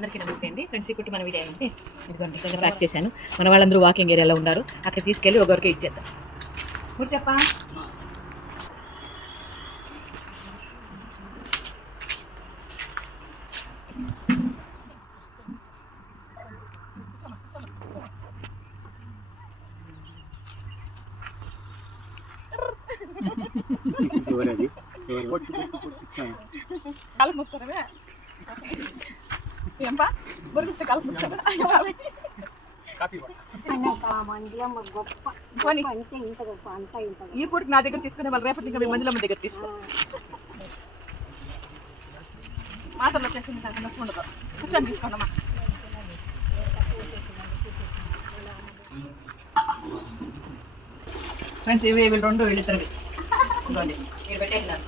అందరికీ నమస్తే అండి ఫ్రెండ్స్. ఇప్పుడు మన వీడియో అంటే ఇదిగోండి ఇక్కడ ప్యాక్ చేశాను. మన వాళ్ళందరూ వాకింగ్ ఏరియాలో ఉన్నారు. అక్కడ తీసుకెళ్ళి ఒకరికి ఇచ్చేద్దాం. ముట్టప్ప కలుపుతారా ఏంపా బొరుగుతే కలుపుతారా ఈ పూటకి నా దగ్గర తీసుకునే వాళ్ళు రేపటి ఇంకా మీ మంజులమ్మ దగ్గర తీసుకో. మాటలు వచ్చేసింది నాకు నొప్పి ఉండదు. కూర్చొని తీసుకోండమ్మా. ఫ్రెండ్స్ ఇవి వీళ్ళు రెండు వీళ్ళిద్దరివి ఇవ్వండి మీరు పెట్టేసినారు.